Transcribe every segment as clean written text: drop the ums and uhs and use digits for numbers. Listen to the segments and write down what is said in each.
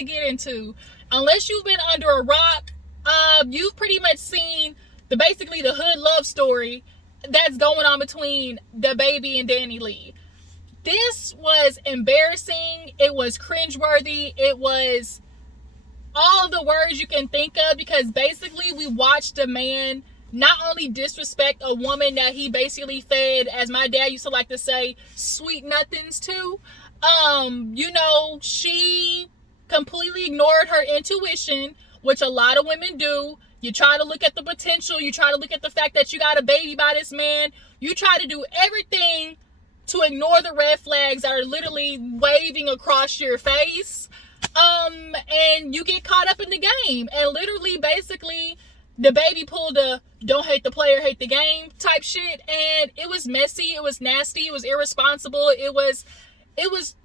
to get into. Unless you've been under a rock, you've pretty much seen basically the hood love story that's going on between DaBaby and Danny Lee. This was embarrassing. It was cringeworthy. It was all the words you can think of, because basically we watched a man not only disrespect a woman that he basically fed, as my dad used to like to say, sweet nothings to. She completely ignored her intuition, which a lot of women do. You try to look at the potential. You try to look at the fact that you got a baby by this man. You try to do everything to ignore the red flags that are literally waving across your face. And you get caught up in the game. And literally, basically, DaBaby pulled a don't hate the player, hate the game type shit. And it was messy. It was nasty. It was irresponsible. It was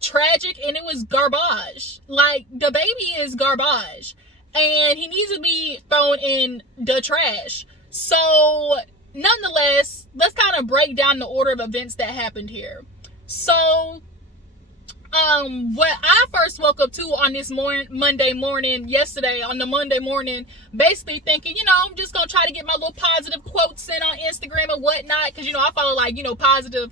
tragic, and it was garbage. Like, DaBaby is garbage, and he needs to be thrown in the trash. So, nonetheless, let's kind of break down the order of events that happened here. So, what I first woke up to on this Monday morning, basically thinking, I'm just going to try to get my little positive quotes in on Instagram and whatnot. Cause, I follow positive,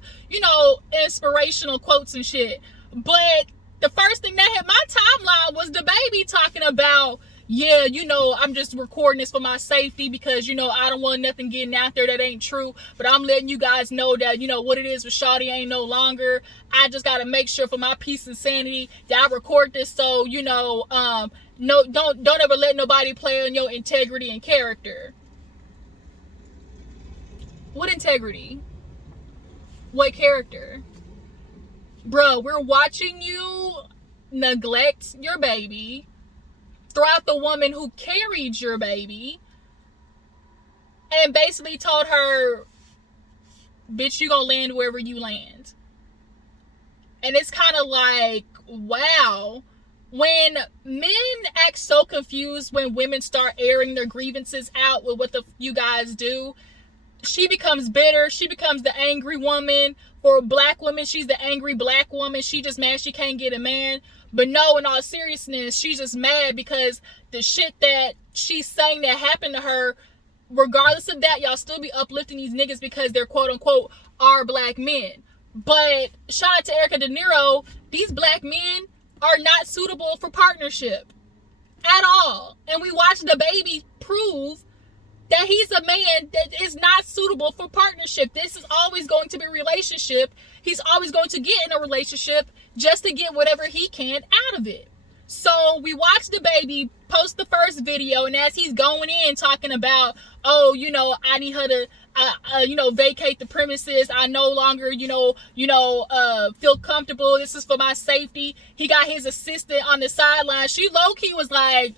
inspirational quotes and shit. But the first thing that hit my timeline was DaBaby talking about, yeah, I'm just recording this for my safety because, I don't want nothing getting out there that ain't true. But I'm letting you guys know that, what it is with Shawty ain't no longer. I just got to make sure for my peace and sanity that I record this. So, no, don't ever let nobody play on your integrity and character. What integrity? What character? Bro, we're watching you neglect your baby, throw out the woman who carried your baby, and basically told her, bitch, you gonna land wherever you land. And it's kind of like, wow. When men act so confused when women start airing their grievances out with what you guys do, she becomes bitter. She becomes the angry woman. For black women, she's the angry black woman. She just mad she can't get a man. But no, in all seriousness, she's just mad because the shit that she's saying that happened to her, regardless of that, y'all still be uplifting these niggas because they're quote unquote are black men. But shout out to Erica De Niro, these black men are not suitable for partnership at all. And we watched DaBaby prove that he's a man that is not suitable for partnership. This is always going to be a relationship. He's always going to get in a relationship just to get whatever he can out of it. So we watched DaBaby post the first video, and as he's going in talking about, oh, I need her to, vacate the premises. I no longer, feel comfortable. This is for my safety. He got his assistant on the sideline. She low-key was like,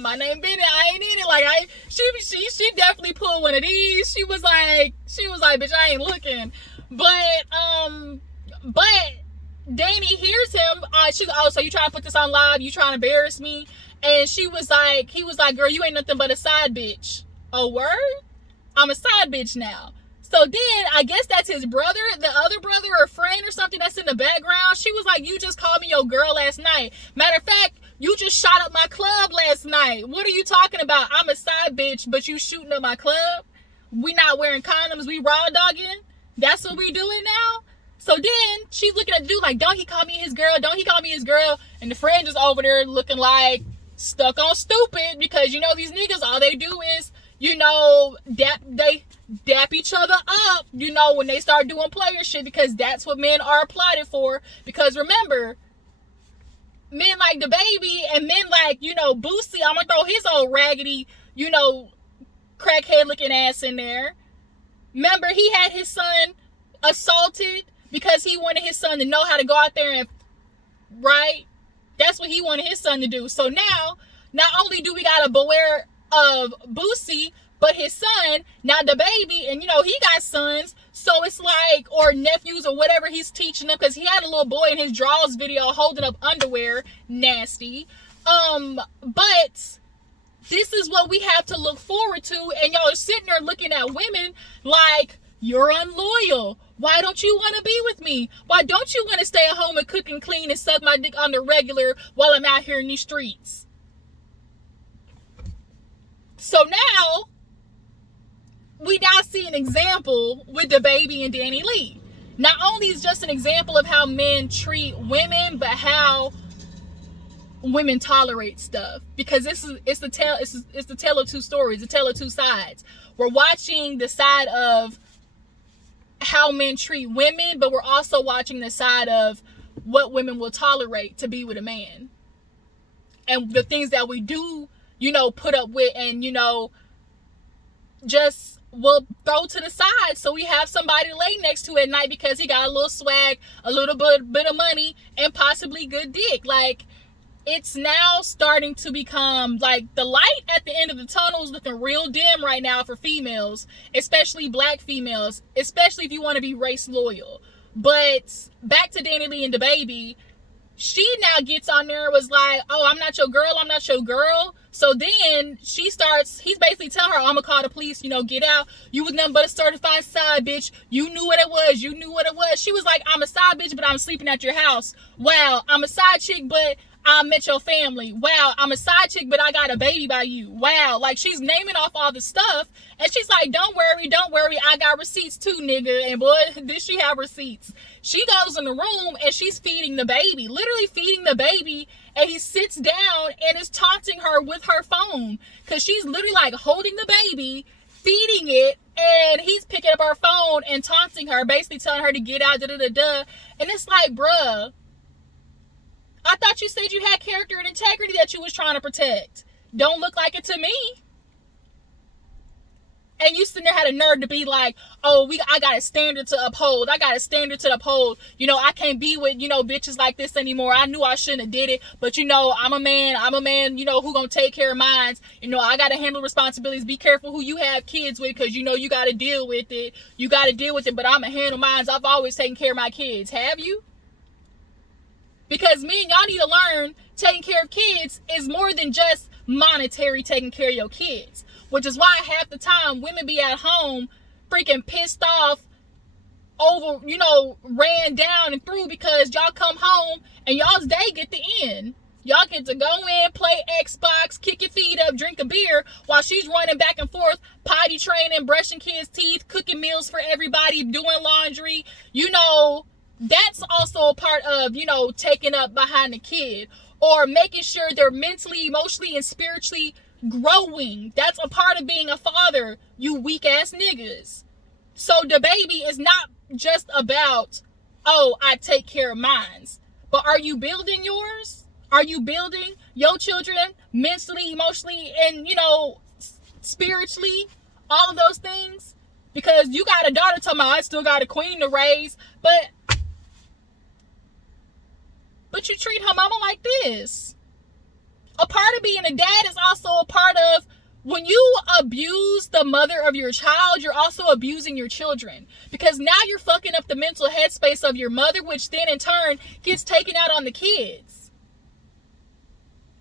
my name Bennett. I ain't need it. Like, she definitely pulled one of these. She was like, bitch, I ain't looking. But Danny hears him. She's like, oh, so you trying to put this on live? You trying to embarrass me? And he was like, girl, you ain't nothing but a side bitch. Oh, word? I'm a side bitch now. So then, I guess that's his brother, the other brother or friend or something that's in the background. She was like, you just called me your girl last night. Matter of fact, you just shot up my club last night. What are you talking about? I'm a side bitch, but you shooting up my club? We not wearing condoms, we raw dogging? That's what we doing now? So then, she's looking at the dude like, don't he call me his girl? Don't he call me his girl? And the friend just over there looking like stuck on stupid because, these niggas, all they do is, they dap each other up, when they start doing player shit, because that's what men are applauded for. Because remember, men like DaBaby and men like, Boosie, I'm gonna throw his old raggedy, crackhead looking ass in there. Remember, he had his son assaulted because he wanted his son to know how to go out there and, right? That's what he wanted his son to do. So now, not only do we gotta beware of Boosie, but his son, now DaBaby, and he got sons, so it's like, or nephews or whatever he's teaching them, because he had a little boy in his draws video holding up underwear, nasty. But this is what we have to look forward to, and y'all are sitting there looking at women like, You're unloyal. Why don't you want to be with me? Why don't you want to stay at home and cook and clean and suck my dick on the regular while I'm out here in these streets? So now, we now see an example with DaBaby and Danny Lee. Not only is just an example of how men treat women, but how women tolerate stuff. Because it's the tale of two stories, the tale of two sides. We're watching the side of how men treat women, but we're also watching the side of what women will tolerate to be with a man. And the things that we do, put up with and, just will throw to the side so we have somebody to lay next to at night because he got a little swag, a little bit of money, and possibly good dick. Like, it's now starting to become like the light at the end of the tunnel is looking real dim right now for females, especially black females, especially if you want to be race loyal. But back to Danny Lee and DaBaby, she now gets on there and was like, oh, I'm not your girl, I'm not your girl. So then he's basically telling her, I'm gonna call the police, get out. You was nothing but a certified side bitch. You knew what it was. She was like, I'm a side bitch, but I'm sleeping at your house. Wow, I'm a side chick, but I met your family. Wow, I'm a side chick, but I got a baby by you. Wow, like she's naming off all the stuff. And she's like, don't worry, I got receipts too, nigga. And boy, did she have receipts. She goes in the room and she's feeding the baby, literally feeding the baby. And he sits down and is taunting her with her phone. Because she's literally like holding the baby, feeding it, and he's picking up her phone and taunting her, basically telling her to get out, And it's like, bruh, I thought you said you had character and integrity that you was trying to protect. Don't look like it to me. And you sitting there had a nerve to be like, oh, I got a standard to uphold. I can't be with, bitches like this anymore. I knew I shouldn't have did it. But, I'm a man, who gonna take care of mine. I got to handle responsibilities. Be careful who you have kids with because, you got to deal with it. But I'm going to handle mine. I've always taken care of my kids. Have you? Because men, y'all need to learn taking care of kids is more than just monetary taking care of your kids. Which is why half the time women be at home freaking pissed off over, ran down and through because y'all come home and y'all's day get to end. Y'all get to go in, play Xbox, kick your feet up, drink a beer while she's running back and forth, potty training, brushing kids' teeth, cooking meals for everybody, doing laundry. That's also a part of, taking up behind the kid or making sure they're mentally, emotionally, and spiritually growing. That's a part of being a father, you weak ass niggas. So DaBaby is not just about, oh, I take care of mines, but are you building yours? Are you building your children mentally, emotionally, and spiritually, all of those things? Because you got a daughter talking about I still got a queen to raise, but you treat her mama like this. A part of being a dad is also a part of when you abuse the mother of your child, you're also abusing your children. Because now you're fucking up the mental headspace of your mother, which then in turn gets taken out on the kids.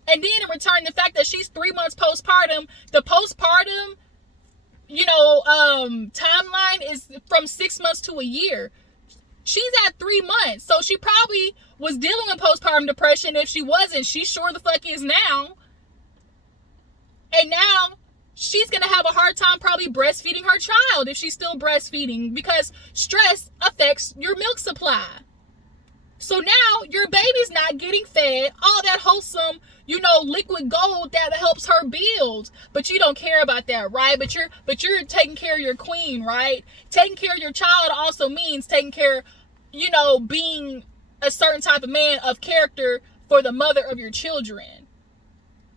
And then in return, the fact that she's 3 months postpartum, the postpartum, timeline is from 6 months to a year. She's at 3 months. So she probably was dealing with postpartum depression. If she wasn't, she sure the fuck is now. And now she's going to have a hard time probably breastfeeding her child if she's still breastfeeding because stress affects your milk supply. So now your baby's not getting fed all that wholesome, liquid gold that helps her build. But you don't care about that, right? But you're taking care of your queen, right? Taking care of your child also means taking care, being a certain type of man of character for the mother of your children.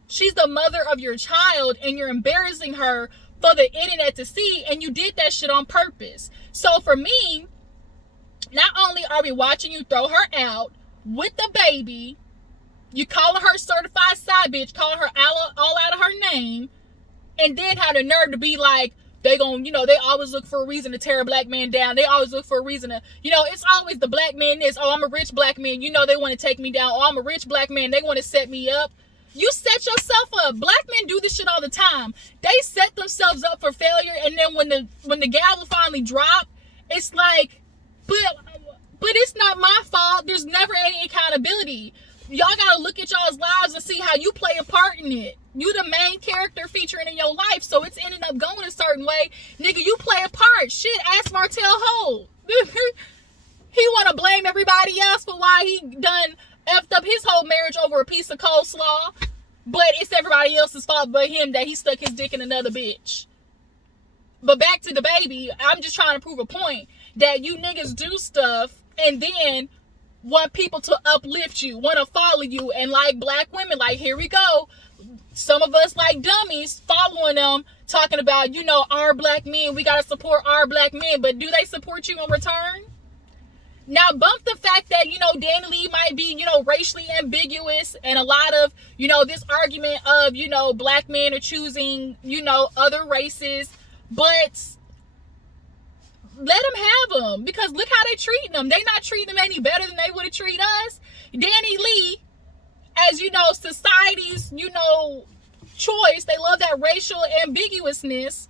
She's the mother of your child and you're embarrassing her for the internet to see, and you did that shit on purpose. So for me, not only are we watching you throw her out with the baby, you calling her certified side bitch, calling her all out of her name, and then had the nerve to be like, they always look for a reason to tear a black man down. They always look for a reason to, it's always the black man is, oh, I'm a rich black man. They want to take me down. Oh, I'm a rich black man. They want to set me up. You set yourself up. Black men do this shit all the time. They set themselves up for failure. And then when the gavel finally drop It's like, but it's not my fault. There's never any accountability. Y'all gotta look at y'all's lives and see how you play a part in it. You the main character featuring in your life, so it's ending up going a certain way. Nigga, you play a part. Shit, ask Martell Holt. He wanna blame everybody else for why he done effed up his whole marriage over a piece of coleslaw. But it's everybody else's fault but him that he stuck his dick in another bitch. But back to the baby, I'm just trying to prove a point that you niggas do stuff and then want people to uplift you, want to follow you, and like black women, like here we go. Some of us like dummies following them, talking about, you know, our black men, we got to support our black men, but do they support you in return? Now, bump the fact that, you know, Danny Lee might be, you know, racially ambiguous, and a lot of, you know, this argument of, you know, black men are choosing, you know, other races, but let them have them, because look how they treating them. They not treating them any better than they would have treated us. Danny Lee, as you know, society's, you know, choice, they love that racial ambiguousness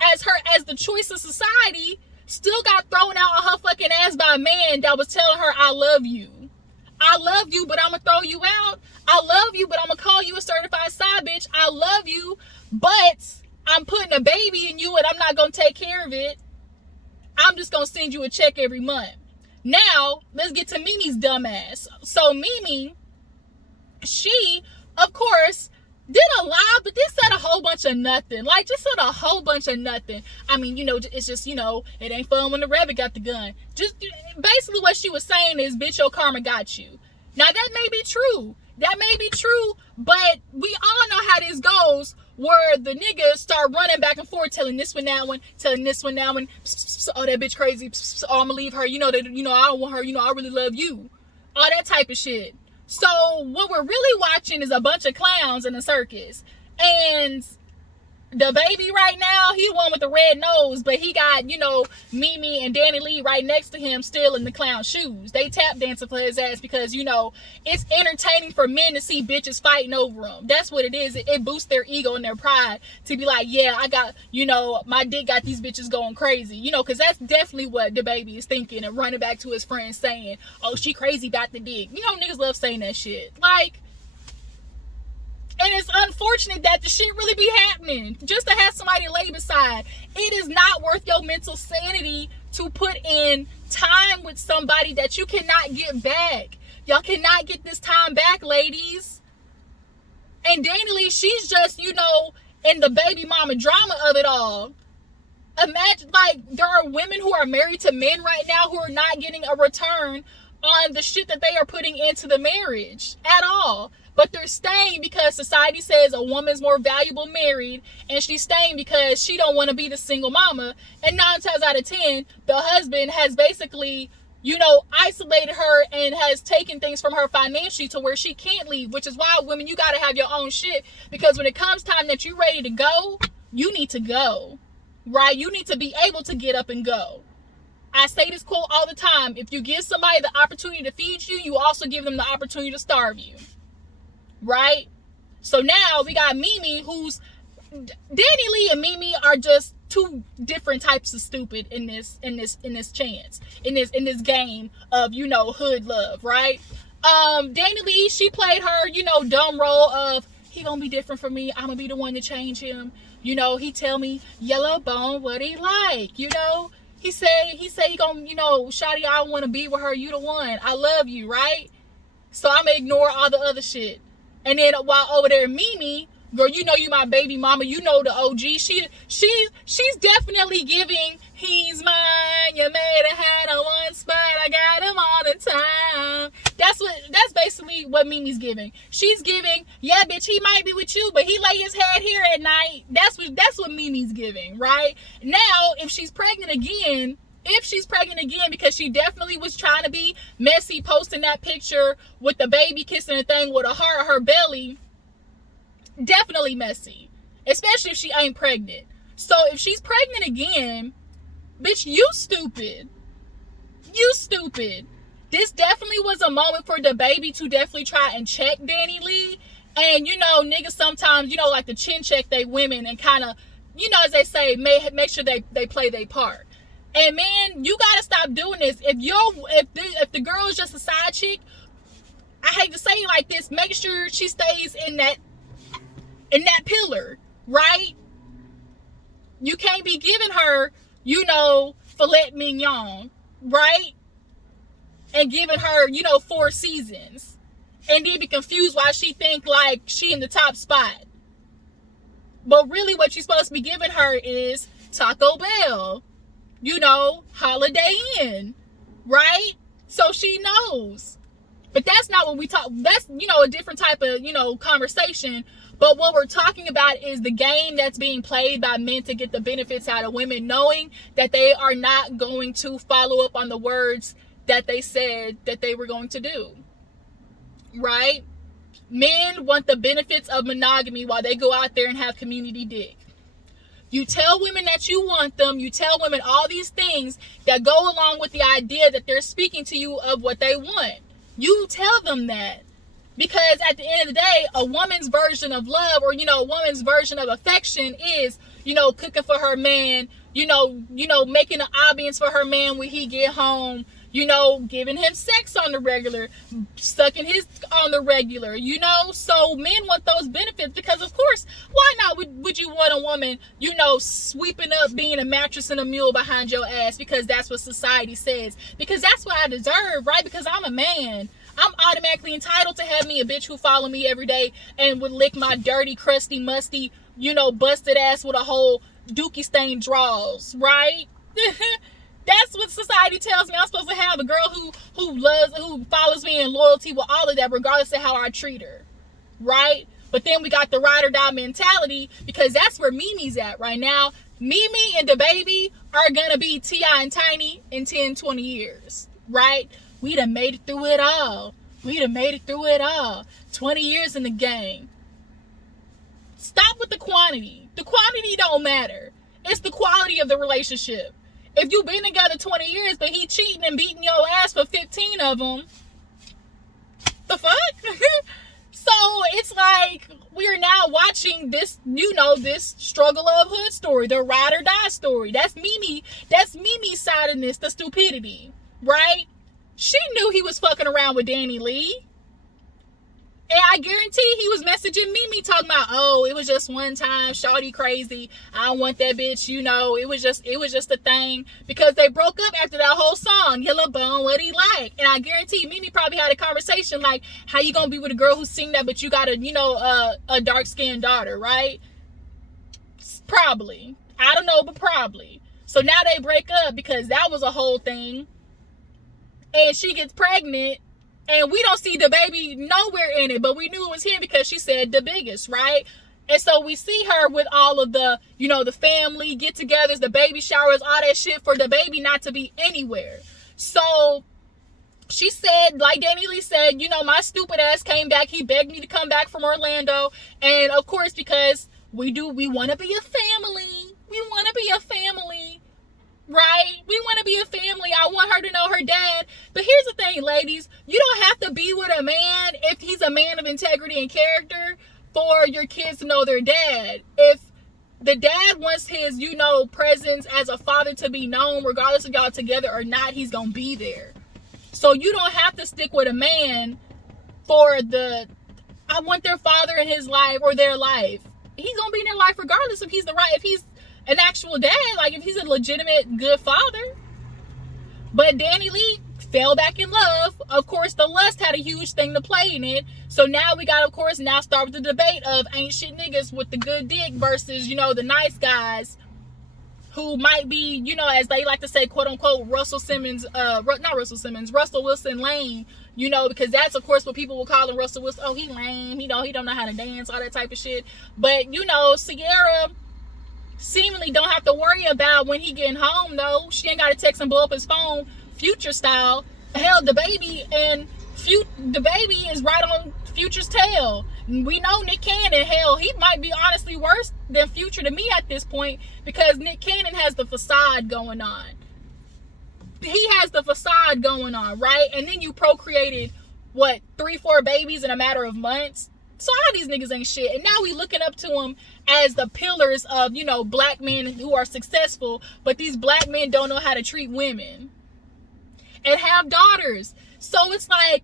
as the choice of society, still got thrown out on her fucking ass by a man that was telling her, I love you. I love you, but I'm gonna throw you out. I love you, but I'm gonna call you a certified side bitch. I love you, but I'm putting a baby in you and I'm not gonna take care of it. I'm just gonna send you a check every month. Now, let's get to Mimi's dumb ass. So Mimi, she, of course, did a live, but this said a whole bunch of nothing. Like, just said a whole bunch of nothing. I mean, you know, it's just, you know, it ain't fun when the rabbit got the gun. Just basically what she was saying is, bitch, your karma got you. Now, that may be true. That may be true, but we all know how this goes, where the niggas start running back and forth, telling this one, that one, telling this one, that one. Oh, that bitch crazy. Oh, I'm gonna leave her. You know, that, you know, I don't want her. You know, I really love you. All that type of shit. So what we're really watching is a bunch of clowns in a circus. And the baby right now, he the one with the red nose, but he got, you know, Mimi and Danny Lee right next to him still in the clown shoes. They tap dancing for his ass because, you know, it's entertaining for men to see bitches fighting over him. That's what it is. It boosts their ego and their pride to be like, yeah, I got, you know, my dick got these bitches going crazy. You know, because that's definitely what the baby is thinking and running back to his friends saying, oh, she crazy about the dick. You know, niggas love saying that shit. Like, and it's unfortunate that the shit really be happening. Just to have somebody lay beside. It is not worth your mental sanity to put in time with somebody that you cannot get back. Y'all cannot get this time back, ladies. And Danny Lee, she's just, you know, in the baby mama drama of it all. Imagine, like, there are women who are married to men right now who are not getting a return on the shit that they are putting into the marriage at all. But they're staying because society says a woman's more valuable married, and she's staying because she don't want to be the single mama. And 9 times out of 10, the husband has basically, you know, isolated her and has taken things from her financially to where she can't leave, which is why, women, you got to have your own shit, because when it comes time that you're ready to go, you need to go, right? You need to be able to get up and go. I say this quote all the time. If you give somebody the opportunity to feed you, you also give them the opportunity to starve you. Right? So now we got Mimi, who's Danny Lee and Mimi are just two different types of stupid in this game of, you know, hood love, right? Danny Lee, she played her, you know, dumb role of, he gonna be different from me, I'm gonna be the one to change him. You know, he tell me yellow bone what he like, you know. He said he gonna, you know, shawty, I want to be with her, you the one, I love you, right? So I'm gonna ignore all the other shit. And then while over there, Mimi, girl, you know you my baby mama, you know the OG. She's definitely giving, he's mine, you made a hat on one spot, I got him all the time. That's basically what Mimi's giving. She's giving, yeah, bitch, he might be with you, but he lay his head here at night. That's what Mimi's giving, right? Now, if she's pregnant again, because she definitely was trying to be messy, posting that picture with the baby kissing the thing with a heart on her belly, definitely messy, especially if she ain't pregnant. So if she's pregnant again, bitch, you stupid. This definitely was a moment for the baby to definitely try and check Danny Lee. And, you know, niggas sometimes, you know, like to chin check they women and kind of, you know, as they say, make sure they play their part. And man, you gotta stop doing this. If the girl is just a side chick, I hate to say it like this, make sure she stays in that pillar, right? You can't be giving her, filet mignon, right? And giving her, 4 seasons. And then be confused why she think like she in the top spot. But really what you're supposed to be giving her is Taco Bell, Holiday Inn, right? So she knows. But that's not what we talk. That's, a different type of, conversation. But what we're talking about is the game that's being played by men to get the benefits out of women, knowing that they are not going to follow up on the words that they said that they were going to do. Right? Men want the benefits of monogamy while they go out there and have community dick. You tell women that you want them. You tell women all these things that go along with the idea that they're speaking to you of what they want. You tell them that. Because at the end of the day, a woman's version of love or, a woman's version of affection is, cooking for her man, making an ambiance for her man when he get home, giving him sex on the regular, sucking his on the regular, So men want those benefits because, of course, why not would you want a woman, sweeping up being a mattress and a mule behind your ass because that's what society says. Because that's what I deserve, right? Because I'm a man. I'm automatically entitled to have me a bitch who follow me every day and would lick my dirty, crusty, musty, busted ass with a whole dookie stain drawers, right? That's what society tells me I'm supposed to have, a girl who follows me in loyalty with all of that, regardless of how I treat her, right? But then we got the ride or die mentality because that's where Mimi's at right now. Mimi and the baby are gonna be T.I. and Tiny in 10, 20 years, right? We done made it through it all. 20 years in the game. Stop with the quantity. The quantity don't matter. It's the quality of the relationship. If you've been together 20 years, but he cheating and beating your ass for 15 of them, the fuck? So it's like we're now watching this, this struggle of hood story, the ride or die story. That's Mimi. That's Mimi's side of this, the stupidity, right? She knew he was fucking around with Danny Lee. And I guarantee he was messaging Mimi talking about, oh, it was just one time, shawty crazy. I don't want that bitch, it was just a thing. Because they broke up after that whole song, Yellow Bone, what he like. And I guarantee Mimi probably had a conversation like, how you gonna be with a girl who sing that, but you got a dark-skinned daughter, right? Probably. I don't know, but probably. So now they break up because that was a whole thing. And she gets pregnant. And we don't see the baby nowhere in it, but we knew it was him because she said the biggest, right? And so we see her with all of the, the family get-togethers, the baby showers, all that shit for the baby not to be anywhere. So she said, like Danny Lee said, my stupid ass came back. He begged me to come back from Orlando. And of course, because we want to be a family. We want to be a family. Right? We want to be a family. I want her to know her dad. But here's the thing, ladies. You don't have to be with a man if he's a man of integrity and character for your kids to know their dad. If the dad wants his, presence as a father to be known, regardless of y'all together or not, he's going to be there. So you don't have to stick with a man for I want their father in his life or their life. He's going to be in their life regardless if he's an actual dad, like if he's a legitimate good father. But Danny Lee fell back in love. Of course, the lust had a huge thing to play in it. So now we got, of course, now start with the debate of ain't shit niggas with the good dick versus, the nice guys who might be, as they like to say, quote unquote, Russell Wilson lame, because that's, of course, what people will call him, Russell Wilson. Oh, he lame, he don't know how to dance, all that type of shit. But, Sierra seemingly don't have to worry about when he getting home, though. She ain't got to text and blow up his phone, Future style. Hell, the baby is right on Future's tail. We know Nick Cannon, hell, he might be honestly worse than Future to me at this point because Nick Cannon has the facade going on. He has the facade going on, right? And then you procreated, 3-4 babies in a matter of months? So all these niggas ain't shit. And now we looking up to them as the pillars of, you know, black men who are successful. But these black men don't know how to treat women. And have daughters. So it's like,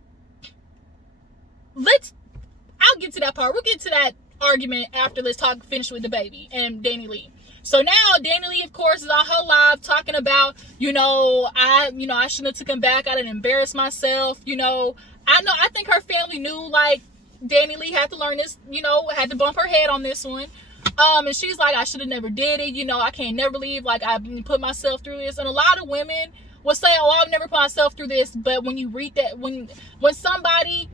I'll get to that part. We'll get to that argument after let's finish with the baby and Danny Lee. So now Danny Lee, of course, is on her live talking about, I shouldn't have took him back. I didn't embarrass myself. I think her family knew, like, Danny Lee had to learn this, had to bump her head on this one. And she's like, I should have never did it. I can't never believe, like, I put myself through this. And a lot of women will say, oh, I've never put myself through this. But when you read that, when somebody,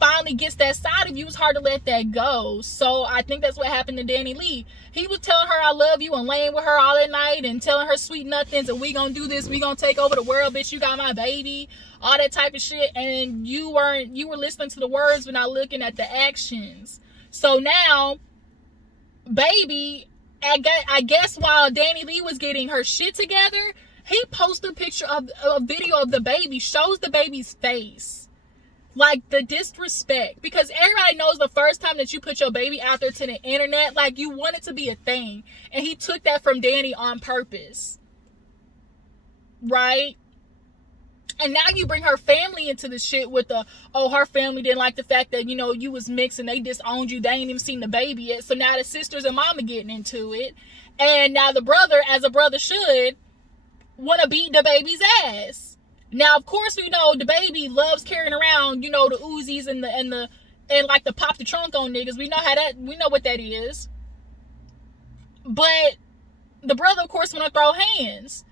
finally gets that side of you, it's hard to let that go. So I think that's what happened to Danny Lee. He was telling her I love you and laying with her all that night and telling her sweet nothings and we gonna do this, we gonna take over the world, bitch, you got my baby, all that type of shit. And you were listening to the words but not looking at the actions. So now, baby, I guess while Danny Lee was getting her shit together, he posted a picture of a video of the baby, shows the baby's face. Like, the disrespect. Because everybody knows the first time that you put your baby out there to the internet, like, you want it to be a thing. And he took that from Danny on purpose. Right? And now you bring her family into the shit with her family didn't like the fact that, you was mixed and they disowned you. They ain't even seen the baby yet. So now the sisters and mama getting into it. And now the brother, as a brother should, want to beat the baby's ass. Now, of course, we know the baby loves carrying around, the Uzis and like the pop the trunk on niggas. We know what that is. But the brother, of course, want to throw hands.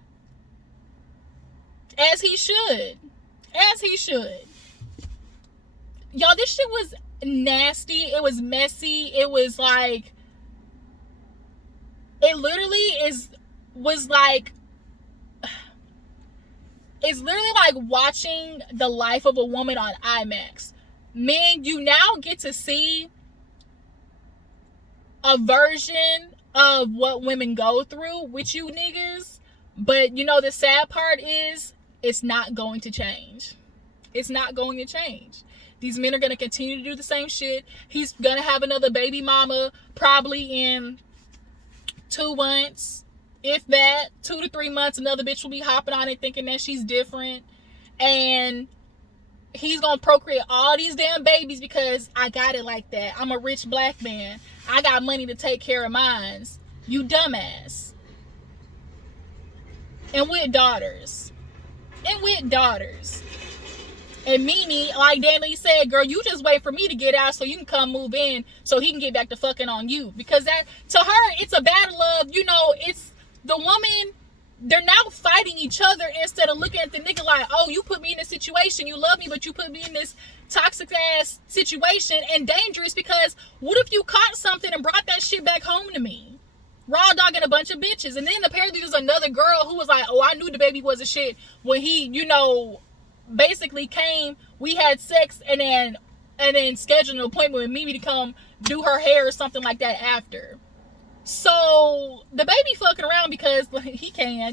As he should. As he should. Y'all, this shit was nasty. It was messy. It was like, it literally was like, it's literally like watching the life of a woman on IMAX. Men, you now get to see a version of what women go through with you niggas. But the sad part is it's not going to change. It's not going to change. These men are going to continue to do the same shit. He's going to have another baby mama probably in 2 months. If that, 2 to 3 months, another bitch will be hopping on it thinking that she's different. And he's going to procreate all these damn babies because I got it like that. I'm a rich black man. I got money to take care of mine. You dumbass. And with daughters. And Mimi, like Danny said, girl, you just wait for me to get out so you can come move in so he can get back to fucking on you. Because that, to her, it's a battle of, it's the woman, they're now fighting each other instead of looking at the nigga like, oh, you put me in this situation, you love me, but you put me in this toxic ass situation and dangerous because what if you caught something and brought that shit back home to me? Raw dogging a bunch of bitches. And then apparently there's another girl who was like, oh, I knew the baby was a shit when he, basically came, we had sex and then scheduled an appointment with Mimi to come do her hair or something like that after. So the baby fucking around because he can,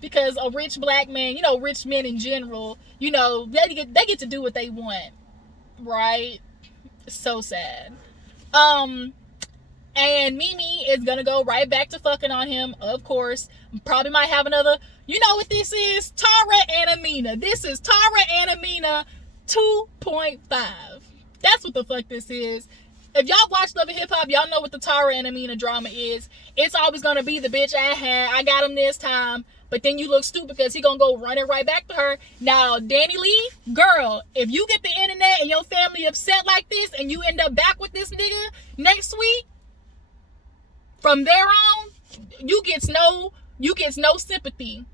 because a rich black man, rich men in general, they get to do what they want, right? So sad. And Mimi is gonna go right back to fucking on him, of course. Probably might have another, what this is? Tara and Amina. This is Tara and Amina 2.5. That's what the fuck this is. If y'all watch Love and Hip Hop, y'all know what the Tara and Amina drama is. It's always gonna be the bitch I got him this time, but then you look stupid because he gonna go running right back to her. Now, Danny Lee, girl, if you get the internet and your family upset like this and you end up back with this nigga next week, from there on, you gets no sympathy.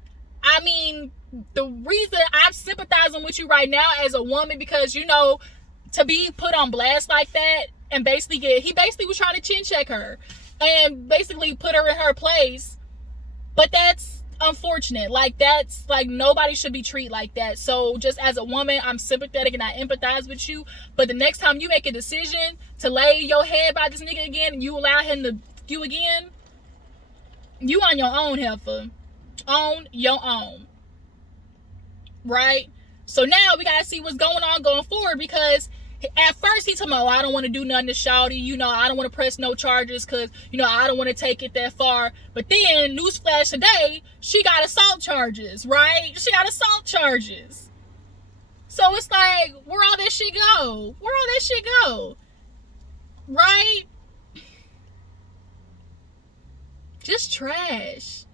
I mean, the reason I'm sympathizing with you right now as a woman because to be put on blast like that and he basically was trying to chin check her and basically put her in her place. But that's unfortunate. Like, that's like, nobody should be treated like that. So just as a woman, I'm sympathetic and I empathize with you. But the next time you make a decision to lay your head by this nigga again and you allow him to fuck you again, you on your own, heifer. On your own. Right? So now we gotta see what's going on going forward, because at first he told me, oh, I don't want to do nothing to Shawty, you know, I don't want to press no charges because, you know, I don't want to take it that far. But then, newsflash today, she got assault charges, right? She got assault charges. So it's like, where all that shit go? Where all that shit go? Right? Just trash.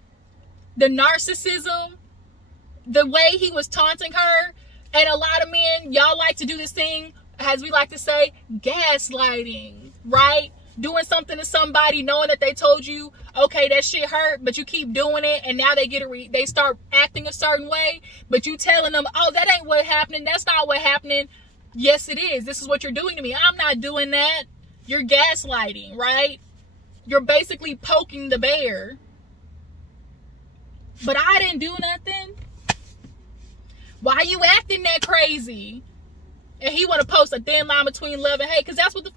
The narcissism, the way he was taunting her. And a lot of men, y'all like to do this thing, as we like to say, gaslighting, right? Doing something to somebody, knowing that they told you, okay, that shit hurt, but you keep doing it, and now they start acting a certain way, but you telling them, oh, that ain't what happening, that's not what happening. Yes, it is. This is what you're doing to me. I'm not doing that. You're gaslighting, right? You're basically poking the bear. But I didn't do nothing. Why you acting that crazy? And he want to post a thin line between love and hate, because that's what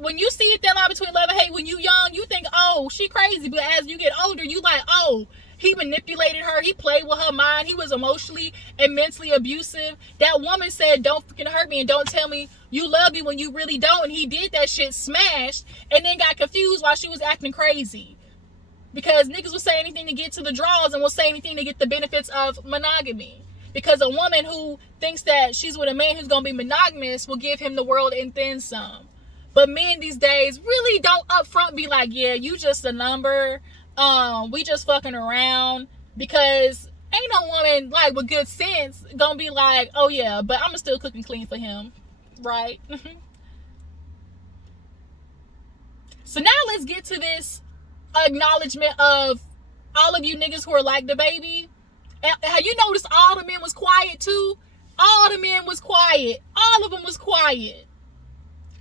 when you see a thin line between love and hate, when you young, you think, oh, she crazy. But as you get older, you like, oh, he manipulated her. He played with her mind. He was emotionally and mentally abusive. That woman said, don't fucking hurt me and don't tell me you love me when you really don't. And he did that shit, smashed, and then got confused while she was acting crazy. Because niggas will say anything to get to the draws and will say anything to get the benefits of monogamy. Because a woman who thinks that she's with a man who's going to be monogamous will give him the world and then some. But men these days really don't upfront be like, yeah, you just a number. We just fucking around. Because ain't no woman like with good sense going to be like, oh yeah, but I'm still cooking clean for him. Right? So now let's get to this acknowledgement of all of you niggas who are like the baby. And have you noticed all the men was quiet too? All the men was quiet. All of them was quiet.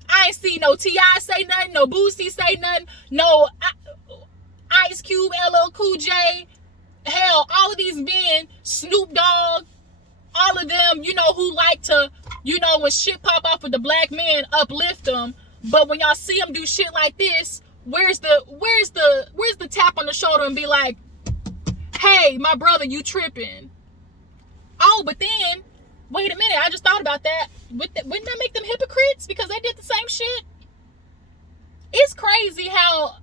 I ain't see no T.I. say nothing, no Boosie say nothing, no Ice Cube, LL Cool J. Hell, all of these men, Snoop Dogg, all of them, you know, who like to, you know, when shit pop off with the black men, uplift them. But when y'all see them do shit like this, where's the tap on the shoulder and be like, hey, my brother, you tripping? Oh, but then, wait a minute, I just thought about that. Wouldn't that make them hypocrites because they did the same shit? It's crazy how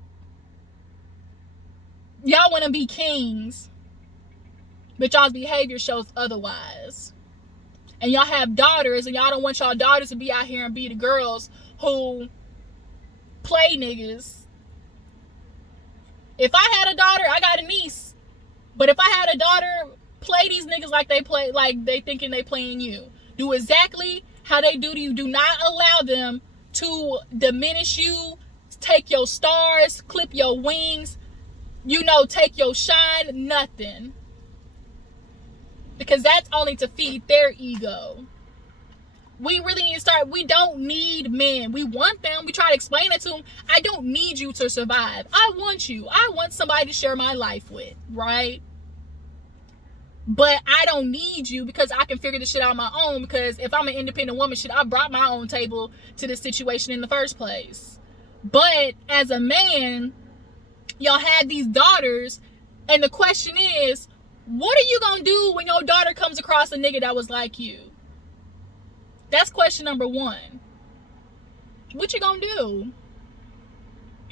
y'all want to be kings, but y'all's behavior shows otherwise. And y'all have daughters, and y'all don't want y'all daughters to be out here and be the girls who play niggas. If I had a daughter, I got a niece. But if I had a daughter, play these niggas like they play, like they thinking they playing you. Do exactly how they do to you. Do not allow them to diminish you, take your stars, clip your wings, you know, take your shine, nothing. Because that's only to feed their ego. We really need to start, we don't need men. We want them. We try to explain it to them. I don't need you to survive. I want you. I want somebody to share my life with, right? But I don't need you because I can figure this shit out on my own, because if I'm an independent woman, shit, I brought my own table to this situation in the first place. But as a man, y'all had these daughters, and the question is, what are you gonna do when your daughter comes across a nigga that was like you? That's question number one. What you gonna do?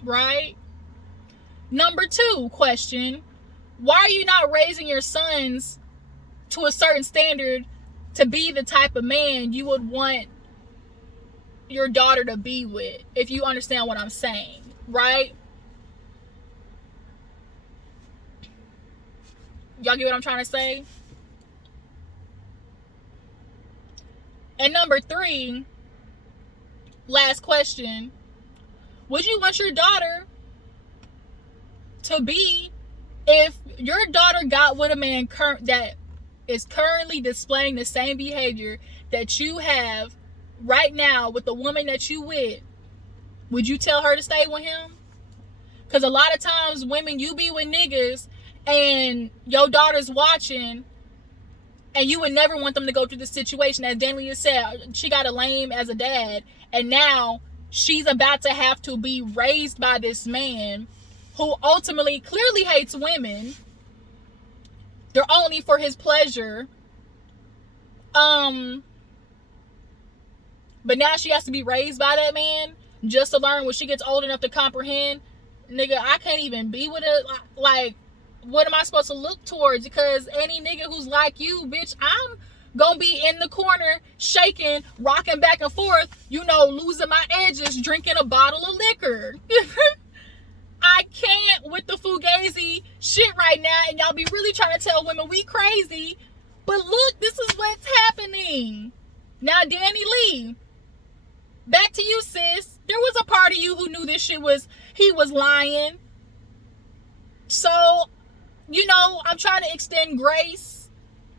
Right? Number two question, why are you not raising your sons to a certain standard to be the type of man you would want your daughter to be with, if you understand what I'm saying, right? Y'all get what I'm trying to say? And number three, last question, would you want your daughter to be, if your daughter got with a man that is currently displaying the same behavior that you have right now with the woman that you with, would you tell her to stay with him? Because a lot of times women, you be with niggas and your daughter's watching, and you would never want them to go through the situation. As Daniela said, she got a lame as a dad, and now she's about to have to be raised by this man who ultimately clearly hates women. They're only for his pleasure. But now she has to be raised by that man just to learn when she gets old enough to comprehend. Nigga, I can't even be with it. Like, what am I supposed to look towards? Because any nigga who's like you, bitch, I'm gonna be in the corner, shaking, rocking back and forth, losing my edges, drinking a bottle of liquor. I can't with the fugazi shit right now, and y'all be really trying to tell women we crazy. But look, this is what's happening. Now, Danny Lee, back to you, sis. There was a part of you who knew this shit he was lying. So, I'm trying to extend grace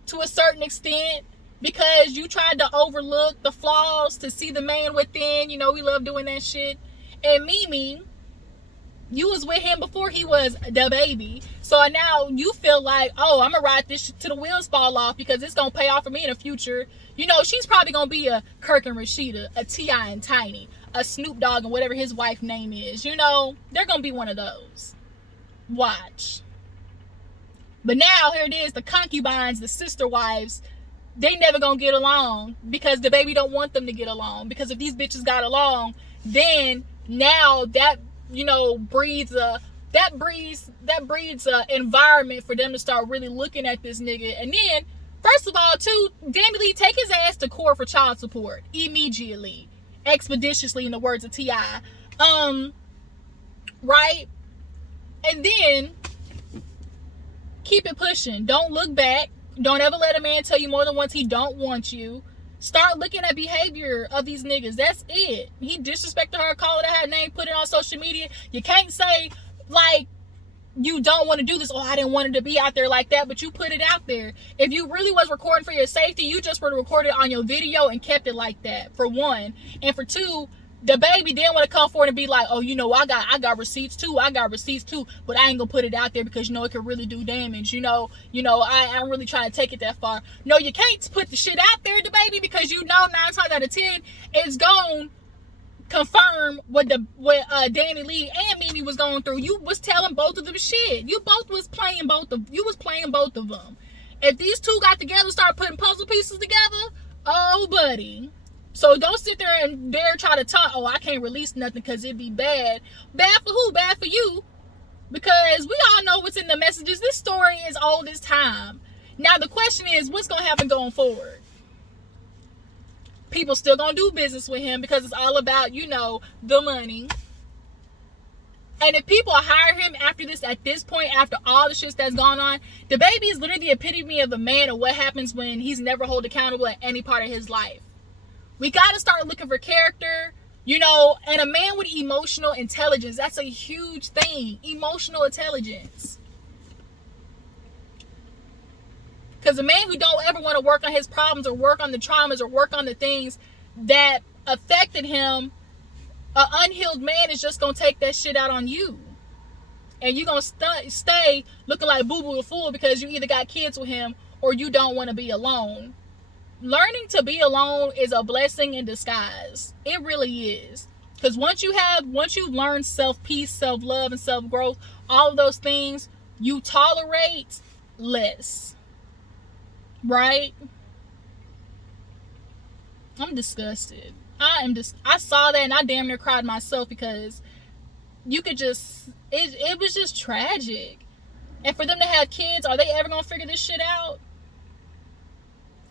to a certain extent because you tried to overlook the flaws to see the man within. We love doing that shit. And Mimi, you was with him before he was the baby. So now you feel like, oh, I'm going to ride this shit till the wheels fall off because it's going to pay off for me in the future. She's probably going to be a Kirk and Rashida, a T.I. and Tiny, a Snoop Dogg and whatever his wife's name is. They're going to be one of those. Watch. But now, here it is, the concubines, the sister wives, they never going to get along because the baby don't want them to get along. Because if these bitches got along, then now that, breeds a environment for them to start really looking at this nigga. And then, first of all, too, Danny Lee, take his ass to court for child support immediately, expeditiously, in the words of T.I. Right? And then keep it pushing. Don't look back. Don't ever let a man tell you more than once he don't want you. Start looking at behavior of these niggas. That's it. He disrespected her, called her her name, put it on social media. You can't say, like, you don't want to do this. Oh, I didn't want it to be out there like that, but you put it out there. If you really was recording for your safety, you just would have recorded on your video and kept it like that, for one. And for two, the baby didn't want to come forward and be like, oh, I got receipts too, but I ain't gonna put it out there because it could really do damage. I'm really trying to take it that far. No, you can't put the shit out there, the baby, because 9 times out of 10 it's gonna confirm what Danny Lee and Mimi was going through. You was telling both of them shit. You was playing both of them. If these two got together and start putting puzzle pieces together, oh buddy. So don't sit there and dare try to talk, oh, I can't release nothing because it'd be bad. Bad for who? Bad for you. Because we all know what's in the messages. This story is old as time. Now the question is, what's going to happen going forward? People still going to do business with him because it's all about, the money. And if people hire him at this point, after all the shit that's gone on, the baby is literally the epitome of a man of what happens when he's never held accountable at any part of his life. We got to start looking for character, and a man with emotional intelligence. That's a huge thing. Emotional intelligence. Because a man who don't ever want to work on his problems or work on the traumas or work on the things that affected him, an unhealed man is just going to take that shit out on you. And you're going to stay looking like Boo Boo the Fool because you either got kids with him or you don't want to be alone. Learning to be alone is a blessing in disguise. It really is. Because once you've learned self-peace, self-love, and self-growth, all of those things, you tolerate less. Right? I'm disgusted. I saw that and I damn near cried myself because you could just, it was just tragic. And for them to have kids, are they ever going to figure this shit out?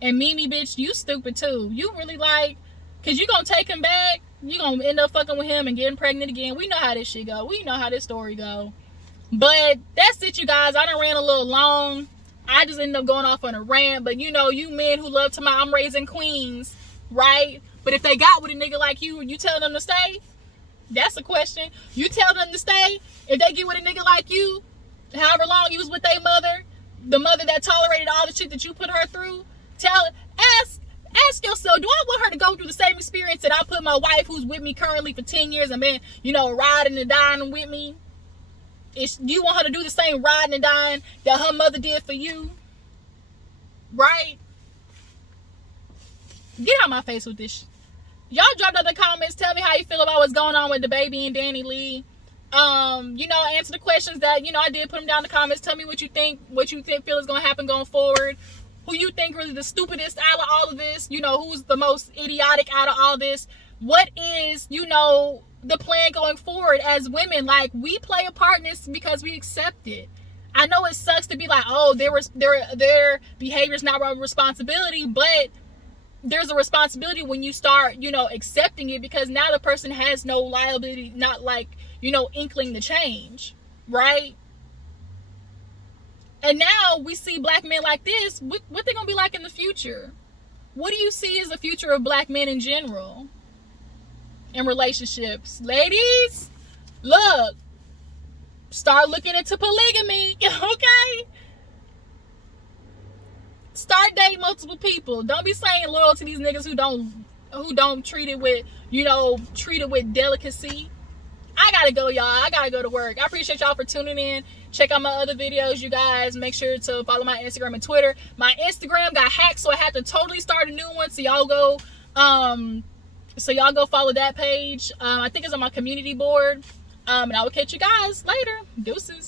And Mimi, bitch, you stupid too. You really because you going to take him back. You going to end up fucking with him and getting pregnant again. We know how this shit go. We know how this story go. But that's it, you guys. I done ran a little long. I just ended up going off on a rant. But you men who love to I'm raising queens, right? But if they got with a nigga like you tell them to stay? That's a question. You tell them to stay? If they get with a nigga like you, however long you was with their mother, the mother that tolerated all the shit that you put her through, ask yourself, do I want her to go through the same experience that I put my wife who's with me currently for 10 years and been, riding and dying with me? Do you want her to do the same riding and dying that her mother did for you? Right? Get out my face with this shit. Y'all drop down the comments. Tell me how you feel about what's going on with the baby and Danny Lee. Answer the questions that, I did put them down in the comments. Tell me what you think feel is going to happen going forward. who you think really the stupidest out of all of this, you know, who's the most idiotic out of all this. What is, you know, the plan going forward as women? Like, we play a part in this because we accept it. I know it sucks to be like, oh, their behavior's not our responsibility, but there's a responsibility when you start, you know, accepting it, because now the person has no liability, not like, you know, inkling to change, right? And now we see black men like this. What they gonna be like in the future? What do you see as the future of black men in general in relationships? Ladies, look, start looking into polygamy, okay? Start dating multiple people. Don't be saying loyal to these niggas who don't treat it with, you know, treat it with delicacy. I gotta go, y'all. I gotta go to work. I appreciate y'all for tuning in. Check out my other videos, you guys. Make sure to follow my Instagram and Twitter. My Instagram got hacked, so I had to totally start a new one. So y'all go follow that page. I think it's on my community board. And I will catch you guys later. Deuces.